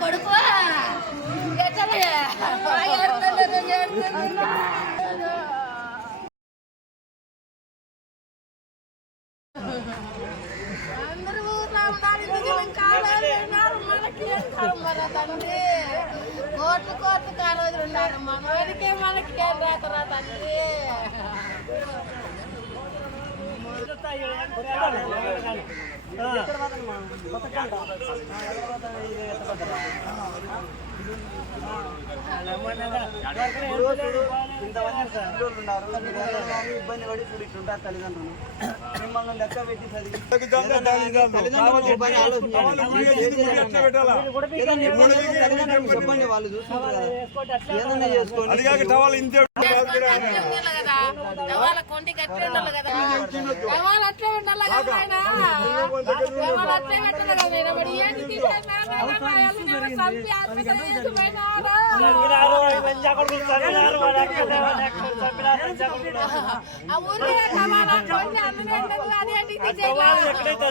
కొడుకు అందరూ ఊర్లో ఉన్నారు కావాలి మనకి ఏం తండ్రి. కోట్లు కోట్లు కాలేజీలు ఉన్నారు మనకి మనకి ఏం రాతరా తండ్రి ఇంతమంది పిల్లలు ఉన్నారు మీరందరూ ఇబ్బంది పడి ఇప్పుడు ఇట్లుంటారు తల్లిదండ్రులు మిమ్మల్ని లెక్క పెట్టి చెప్పండి వాళ్ళు చూసుకుంటారు కదా. ఏదైనా చేసుకోండి ఇవాళ కొండి గట్టి ఉండాలి కదా. ఇవాళ అట్లే ఉండాలి కదా ఇవాళ అట్లే పెట్టాలి కదా నేను మరి ఏంటి ఆ ఊరిలో ఎక్కడైతే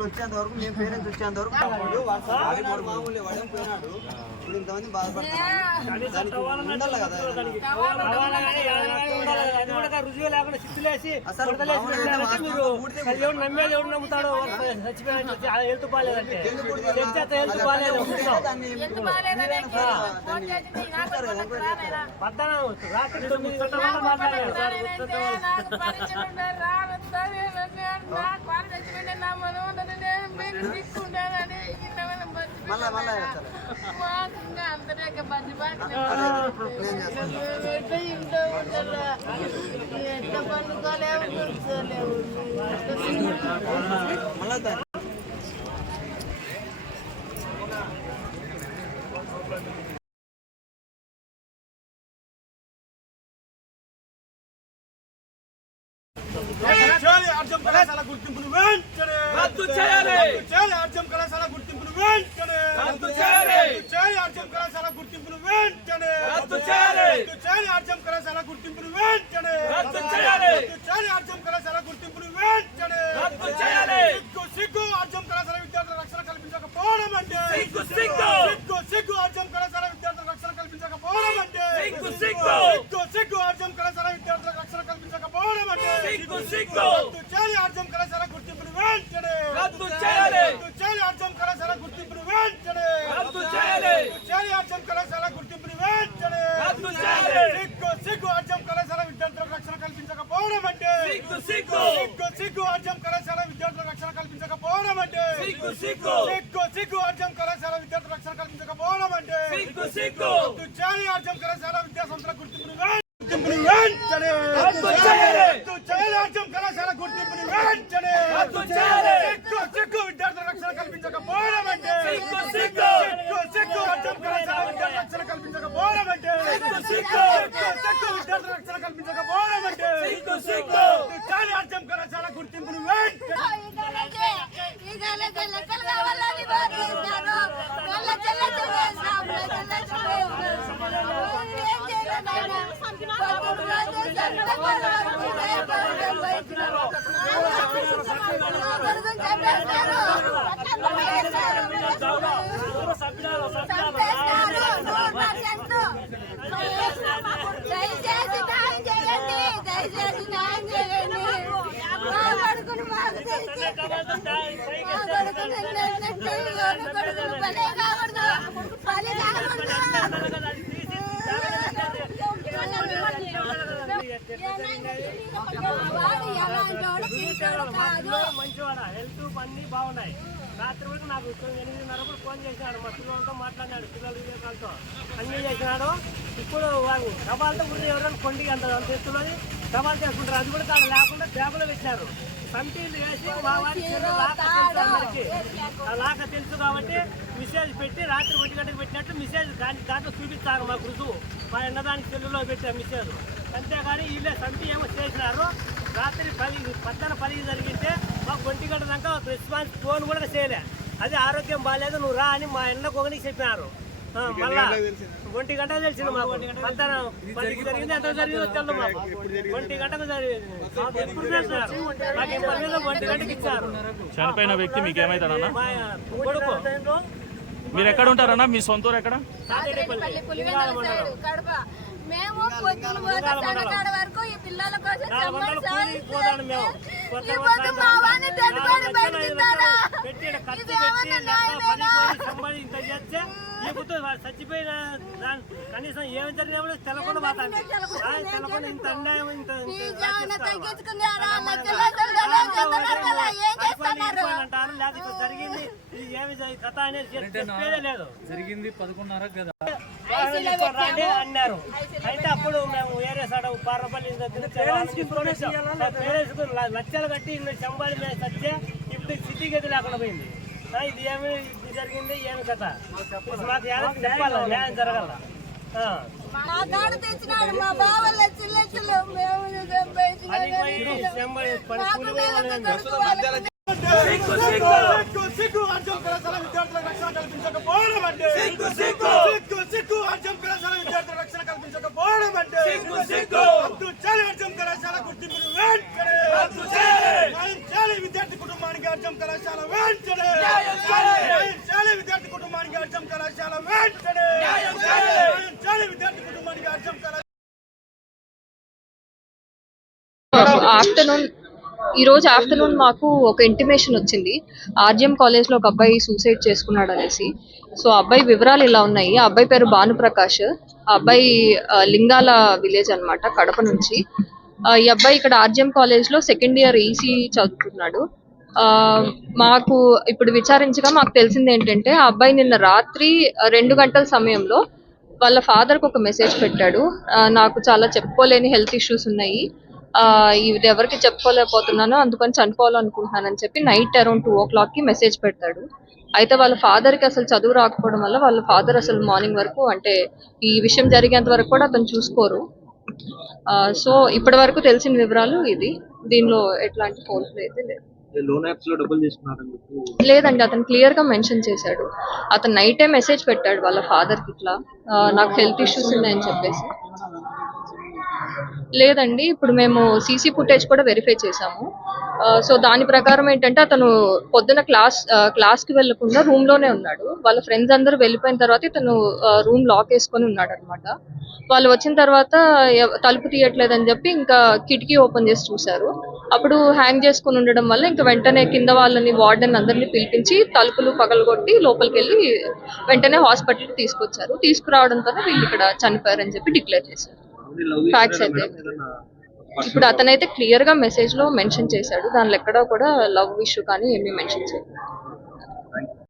వచ్చేంత వరకు మేము పేరెంట్స్ వచ్చేంత వరకు మామూలు వాడని పోయినాడు. ఇప్పుడు ఇంతమంది బాధపడతారు. నమ్మేది ఎవరు నమ్ముతాడో చచ్చిపోయినా హెల్త్ మళ్ళా మళ్ళా అంతరేక బజ్జి బాగా ఇంట్లో ఉండాలి ఎట్లా పండుకోలేవు కళాశాల గుర్తింపును వెంటనే రద్దు చేయాలి. ఆర్జం కళాశాల గుర్తింపును వెంటనే రద్దు చేయాలి. గుర్తించకపోవడం మంచివాడ హెల్త్ అన్ని బాగున్నాయి రాత్రి వరకు నాకు ఎనిమిదిన్నరకు ఫోన్ చేసినాడు మా పిల్లలతో మాట్లాడినాడు పిల్లలు వీడియో అన్నీ అన్ని చేసినాడు ఇప్పుడు వాళ్ళు రవాలతో ఊరి ఎవరైనా కొండికి అంత అని ఎత్తున్నది సవాల్ చేసుకుంటారు. అది కూడా తాను లేకుండా పేపర్లో పెట్టారు కమిటీలు వేసి మా వారికి లాక తెలుసు ఆ లాక తెలుసు కాబట్టి మెసేజ్ పెట్టి రాత్రి ఒంటి గంటకు పెట్టినట్టు మెసేజ్ దాని దాంట్లో చూపిస్తారు మా రుజువు. మా ఎన్నదానికి సెల్లులో పెట్టే మెసేజ్. అంతేగాని వీళ్ళే సంతి ఏమో చేసినారు. రాత్రి పది పద్దన పది జరిగితే మాకు ఒంటి గంట దాకా రెస్పాన్స్ ఫోన్ కూడా చేయలే. అది ఆరోగ్యం బాగాలేదు నువ్వు రా అని మా ఎన్నకు ఒకరికి చెప్పినారు. మళ్ళా ఒంటి గంట తెలిసింది మాకు. పదికి జరిగింది ఎంత జరిగిందో తెలు మాకు. ఒంటి గంటకు జరిగింది. మాకు గంటకి ఇచ్చారు. చనిపోయిన వ్యక్తి మీకు ఏమైతాడన్నా కొడుకు. మీరు ఎక్కడ ఉంటారన్నా? మీ సొంత ఊరు ఎక్కడ? మేము పొద్దున వరకు ఈ పిల్లల కోసం నాలుగు వందలు కూలి పోదాను మేము కొత్త ఈ పొద్దు మా వాడిని తెచ్చుకొని బయటికిస్తారా? పెట్టి ఈడ ఖర్చు పెట్టి సంబడి ఇంత చేస్తే వాడు చచ్చిపోయిన కనీసం ఏమి జరిగినా కూడా తెలకుండా పోతుంది. తెలకుండా ఇంత అన్యాయం ఇంత? అంటారు లేకపోతే జరిగింది. ఇది ఏమి కథ అనేది చెప్పేదే లేదు. జరిగింది పదకొండున్నర కదా. రండి అన్నారు. అయితే అప్పుడు మేము వేరే సాడ పార్లపల్లి దగ్గర పేరెంట్స్ లక్షలు కట్టి ఇల్లు చంబాలి మేము సత్తే ఇప్పుడు స్థితి గతి లేకుండా పోయింది. ఇది ఏమి ఇది జరిగింది? ఏమి కథ? మాకు చెప్పాలి? న్యాయం జరగాల? ఆ. మా కాడ తెచ్చినాడు మా బావల చిల్లెచ్చులు మేము సంపాదించిన అది పోయి చెంబడి పని కూలి పోయి వాళ్ళు సిగ్గు సిగ్గు అర్జున్ కళాశాల విద్యార్థులకు రక్షణ కల్పించకపోవడం అంటే సిగ్గు సిగ్గు సిగ్గు సిగ్గు అర్జున్ కళాశాల విద్యార్థులకు రక్షణ కల్పించకపోవడం అంటే సిగ్గు సిగ్గు రద్దు చేయాలి అర్జున్ కళాశాల గుర్తింపును వెంటనే రద్దు చేయాలి న్యాయం చేయాలి విద్యార్థి కుటుంబానికి అర్జున్ కళాశాల వెంటనే న్యాయం చేయాలి విద్యార్థి కుటుంబానికి అర్జున్ కళాశాల వెంటనే న్యాయం చేయాలి విద్యార్థి కుటుంబానికి అర్జున్ కళాశాల ఆఫ్టర్నూన్ ఈ రోజు ఆఫ్టర్నూన్ మాకు ఒక ఇంటిమేషన్ వచ్చింది. ఆర్జిఎం కాలేజ్లో ఒక అబ్బాయి సూసైడ్ చేసుకున్నాడు అనేసి. సో అబ్బాయి వివరాలు ఇలా ఉన్నాయి. ఆ అబ్బాయి పేరు భానుప్రకాష్. ఆ అబ్బాయి ఆ, లింగాల విలేజ్ అన్నమాట కడప నుంచి. ఆ, ఈ అబ్బాయి ఇక్కడ ఆర్జిఎం కాలేజ్లో సెకండ్ ఇయర్ ఈసీ చదువుతున్నాడు. ఆ, మాకు ఇప్పుడు విచారించగా మాకు తెలిసింది ఏంటంటే ఆ అబ్బాయి నిన్న రాత్రి ఆ, రెండు గంటల సమయంలో వాళ్ళ ఫాదర్కి ఒక మెసేజ్ పెట్టాడు. ఆ, నాకు చాలా చెప్పుకోలేని హెల్త్ ఇష్యూస్ ఉన్నాయి. ఇది ఎవరికి చెప్పుకోలేకపోతున్నాను అందుకని చనిపోవాలనుకుంటున్నానని చెప్పి నైట్ అరౌండ్ టూ ఓ క్లాక్కి మెసేజ్ పెడతాడు. అయితే వాళ్ళ ఫాదర్కి అసలు చదువు రాకపోవడం వల్ల వాళ్ళ ఫాదర్ అసలు మార్నింగ్ వరకు అంటే ఈ విషయం జరిగేంత వరకు కూడా అతను చూసుకోరు. ఆ, సో ఇప్పటి వరకు తెలిసిన వివరాలు ఇది. దీనిలో ఎట్లాంటి ఫోన్ ప్లే అయితే లేదు లేదండి అతను క్లియర్గా మెన్షన్ చేశాడు. అతను నైటే మెసేజ్ పెట్టాడు వాళ్ళ ఫాదర్కి ఇట్లా. ఆ, నాకు హెల్త్ ఇష్యూస్ ఉన్నాయని చెప్పేసి. లేదండి. ఇప్పుడు మేము సీసీ ఫుటేజ్ కూడా వెరిఫై చేసాము సో దాని ప్రకారం ఏంటంటే అతను పొద్దున క్లాస్ క్లాస్కి వెళ్ళకుండా రూమ్లోనే ఉన్నాడు. వాళ్ళ ఫ్రెండ్స్ అందరూ వెళ్ళిపోయిన తర్వాత ఇతను రూమ్ లాక్ వేసుకొని ఉన్నాడు అనమాట వాళ్ళు వచ్చిన తర్వాత తలుపు తీయట్లేదని చెప్పి ఇంకా కిటికీ ఓపెన్ చేసి చూశారు. అప్పుడు హ్యాంగ్ చేసుకుని ఉండడం వల్ల ఇంకా వెంటనే కింద వాళ్ళని వార్డెన్ అందరినీ పిలిపించి తలుపులు పగలగొట్టి లోపలికి వెళ్ళి వెంటనే హాస్పిటల్కి తీసుకొచ్చారు. తీసుకురావడంతోనే వీళ్ళు ఇక్కడ చనిపోయారని చెప్పి డిక్లేర్ చేశారు. ఫ్యాక్ట్స్ అయితే. ఇప్పుడు అతనైతే క్లియర్గా మెసేజ్లో మెన్షన్ చేశాడు. దానిలో ఎక్కడా కూడా లవ్ ఇష్యూ కానీ ఏమీ మెన్షన్ చేయలేదు.